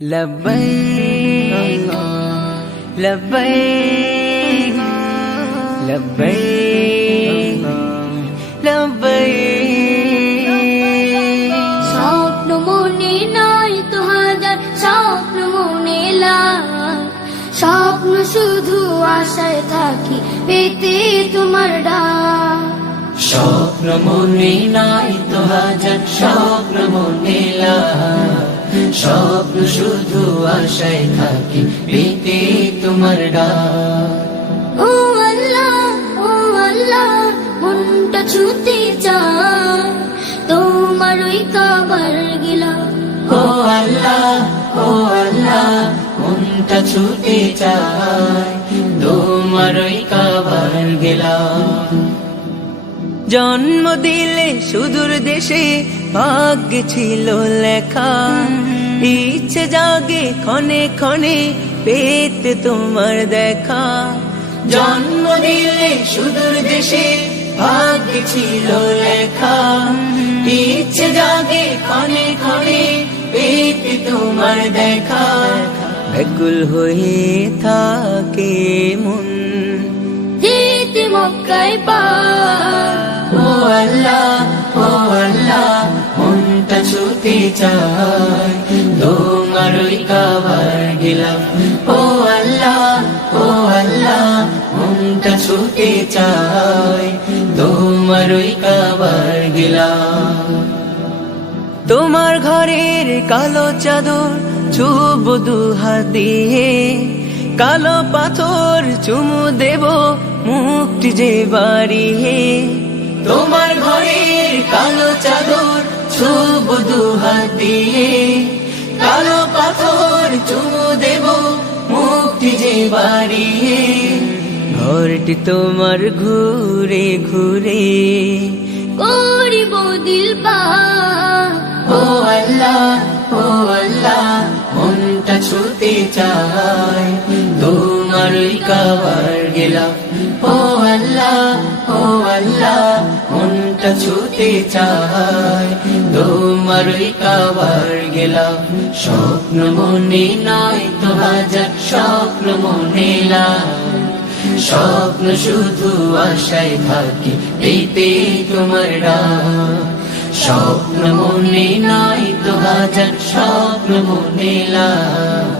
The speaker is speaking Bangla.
لبيك لبيك لبيك لبيك স্বপ্ন মনে নাই তো হাজার স্বপ্ন মনে লাই স্বপ্ন শুধু আশায় থাকি পেতে তোমার ডাক স্বপ্ন মনে নাই তো হাজার স্বপ্ন মনে লাই স্বপ্ন শুধু আশায় থাকি পেতে তোমার ডাক ও আল্লাহ মনটা ছুতে চায় তোমার ওই কাবার গিলা ও আল্লাহ মনটা ছুতে চায় তোমার ওই কাবার গেলাম জন্ম দিলে সুদূর দেশে ভাগ্যে ছিল লেখা ইচ্ছে জাগে ক্ষণে ক্ষণে পেতে তোমার দেখা জন্ম দিলে সুদূর দেশে ভাগ্যে ছিল লেখা ইচ্ছে জাগে ক্ষণে ক্ষণে পেতে তোমার দেখা ব্যাকুল হয়ে থাকে মন যেতে মক্কায় পা ও আল্লাহ মনটা ছুতে চায় তোমার ওই কাবার গেলাম ও আল্লাহ মনটা ছুতে চায় তোমার ওই কাবার গেলাম তোমার ঘরের কালো চাদর ছুব দুহাত দিয়ে কালো পাথর চুমু দেব মুক্তি যে বাড়িয়ে তোমার ঘরের কালো চাদর ছুব দুহাত দিয়ে কালো পাথর চুমু দেব মুক্তি যে বাড়িয়ে ঘরটি তোমার ঘুরে ঘুরে করিব দিল পা ও আল্লাহ মনটা ছুতে চায় তোমার ওই কাবার গেলাম ও আল্লাহ মনটা ছুতে চায় তোমার ওই কাবার গেলাম স্বপ্ন মনে নয় তো হাজার স্বপ্ন মনে লাই স্বপ্ন শুধু আশায় থাকি পেতে তোমার ডাক স্বপ্ন মনে নাই তো হাজার স্বপ্ন মনে লাই